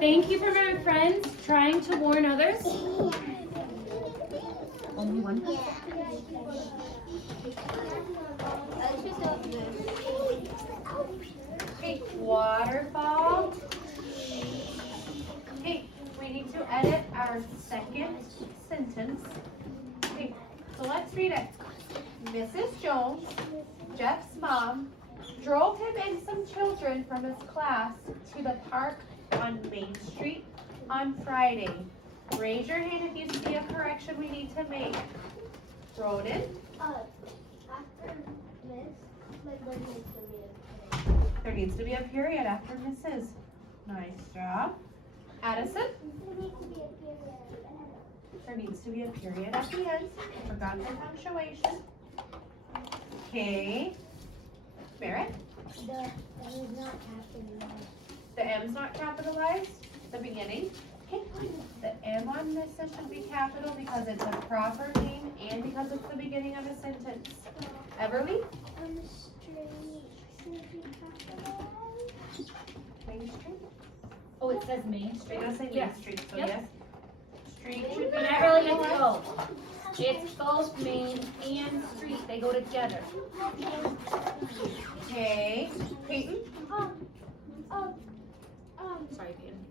Thank you for my friends trying to warn others. Only one? Okay, waterfall. Okay, we need to edit our second sentence. Okay, so let's read it. Mrs. Jones, Jeff's mom, drove him and some children from his class to the park on Main Street on Friday. Raise your hand if you see a correction we need to make. Roden? After Miss, like when Miss There needs to be a period after Mrs. Nice job. Addison? There needs to be a period at the end. I forgot the punctuation. Okay. Merritt? The M's not capitalized. The beginning. Okay. The M on Mrs. should be capital because it's a proper name and because it's the beginning of a sentence. Everly? Main Street? Oh, it says Main Street. It does say Main Yes. Street, so Yep. yes. Street should be But I really meant to capitalized. go. It's both Main and Street. They go together. Okay. Peyton? Sorry, Peyton.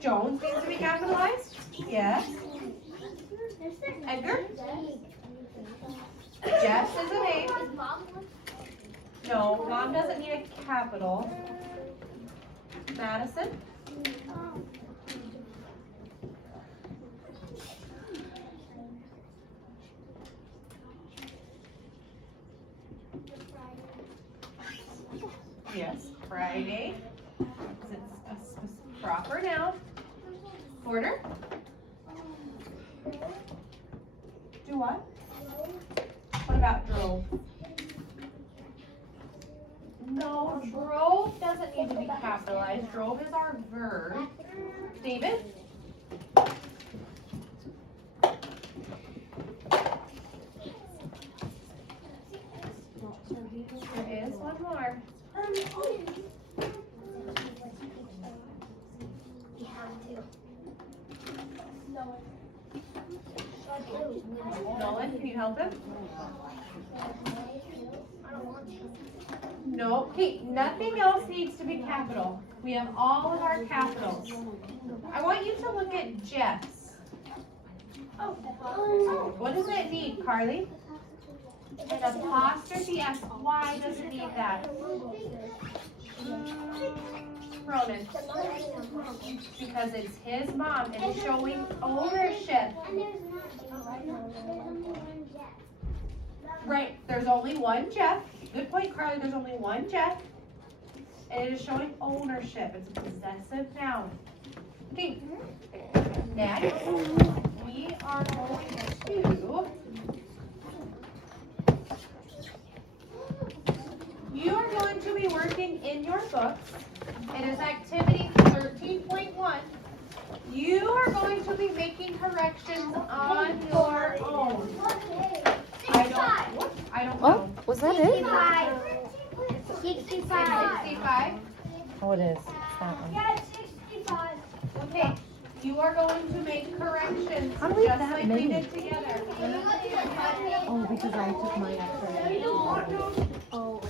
Jones needs to be capitalized? Yes. Edgar? Jess is a name. No, mom doesn't need a capital. Madison? Yes, Friday. Because it's a proper noun. Porter? Do what? What about drove? No, drove doesn't need to be capitalized. Drove is our verb. David? There is one more. Nolan, can you help him? No. Okay, nothing else needs to be capital. We have all of our capitals. I want you to look at Jeff's. What does it need, Carly? An apostrophe S. Why does it need that? Ronan. Because it's his mom and it's showing ownership. Right, there's only one Jeff. Good point, Carly, there's only one Jeff. And it is showing ownership. It's a possessive noun. Okay, next, we are going to, you are going to be working in your books. It is activity 13.1. You are going to be making corrections on your own. I don't know. Oh, was that it? 65. Oh, it is. It's that one. Yeah, it's 65. Okay, you are going to make corrections How do we have just that like many? we did together. Oh, because I took mine after. Oh,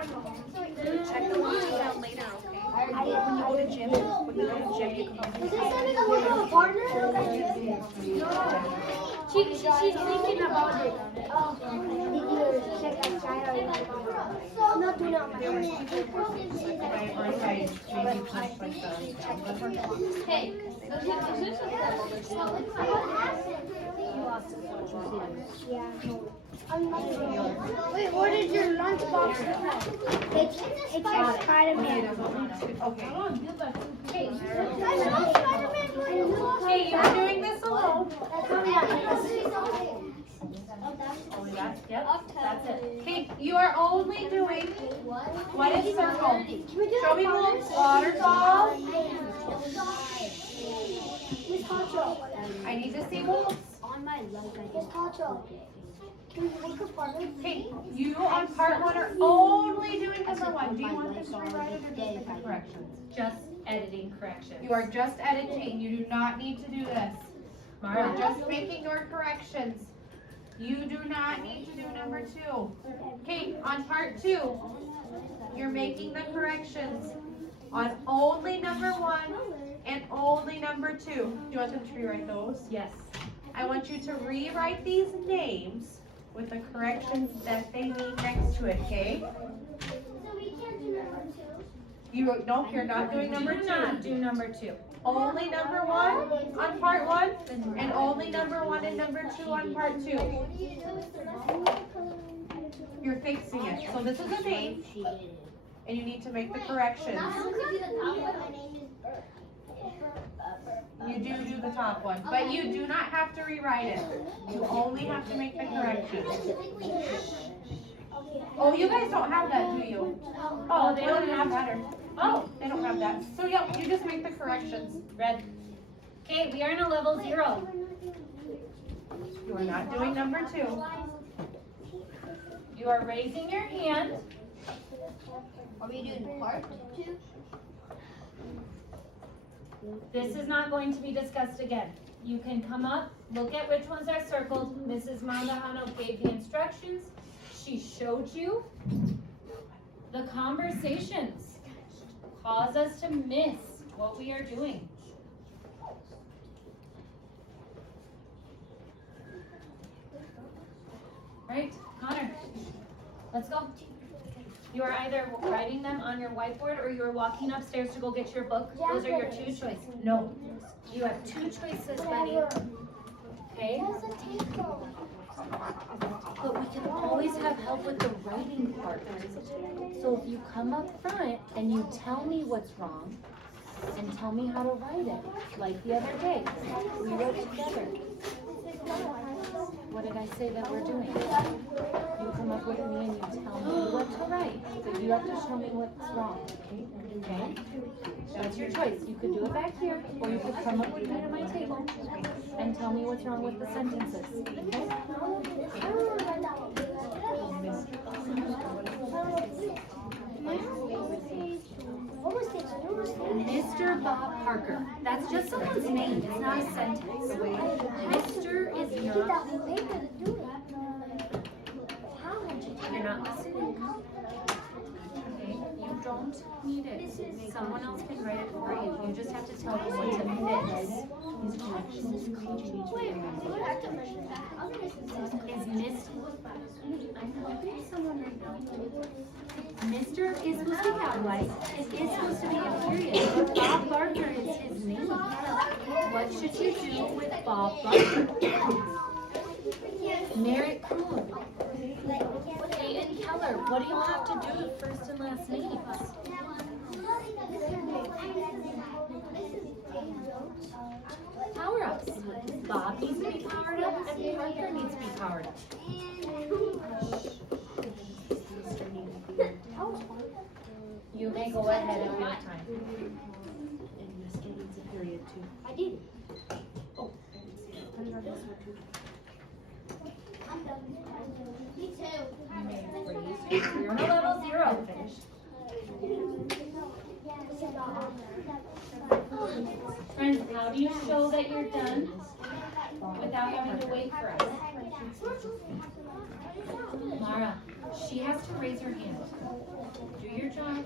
Check the ones out later, okay? when you go to gym, you can She's thinking about it. Not doing it on my own. Hey, Wait, what is your lunchbox? It's Spider-Man. okay. I know Spider-Man. Hey, you're doing this alone. Oh, That's, yep, that's it. Okay, you are only doing, what is circle? Show me the waterfall. I need to see wolves. On my leg, it's Tacho. Can we look apart? Okay, you on part 1 are only doing number 1. Do you want this to rewrite it or just make the corrections? Just editing corrections. You are just editing. You do not need to do this. You're Mara, just making your corrections. You do not need to do number 2. Okay, on part 2, you're making the corrections on only number 1 and only number 2. Do you want them to rewrite those? yes. I want you to rewrite these names with the corrections that they need next to it, okay? So we can't do number 2. No, you're not doing number Do 2. not do number 2. Only number 1 on part 1 and only number 1 and number 2 on part 2. You're fixing it. So this is a name and you need to make the corrections. You do the top one, but you do not have to rewrite it. You only have to make the corrections. Oh, you guys don't have that, do you? Oh, they don't have that. Oh, they don't have that. So yeah, you just make the corrections. Red. Okay, we are in a level 0. You are not doing number 2. You are raising your hand. Are we doing part 2? This is not going to be discussed again. You can come up, look at which ones are circled. Mrs. Mandahano gave the instructions. She showed you. The conversations cause us to miss what we are doing. Right, Connor, let's go. You are either writing them on your whiteboard or you are walking upstairs to go get your book. Those are your 2 choices. No, you have 2 choices, buddy. Okay? But we can always have help with the writing part. So if you come up front and you tell me what's wrong and tell me how to write it, like the other day, we wrote together. What did I say that we're doing? You come up with me and you tell me what to write, but you have to show me what's wrong. Okay? That's your choice. You could do it back here, or you could come up with me to my table and tell me what's wrong with the sentences. Okay? Mr. Bob Parker. That's just someone's name. It's not a sentence. Mr. is not. You're not listening. Okay, you don't need it. Someone else can write it for you. You just have to tell them what to fix. These corrections. Is missed. I'm helping someone right now. Mr. is supposed to be capitalized. It is supposed to be a period. Bob Barker is his name. What should you do with Bob Barker? Merritt Kuhn. Hayden Keller. What do you have to do with first and last names? Power ups. Bob needs to be powered up and Parker needs to be powered up. You may go ahead at your time. And this one needs a period too. I did. Oh, I didn't see it. I'm done. Me too. You may raise. You're on a level 0. Friends, how do you show that you're done without having to wait for us? Mara, she has to raise her hand. Do your job.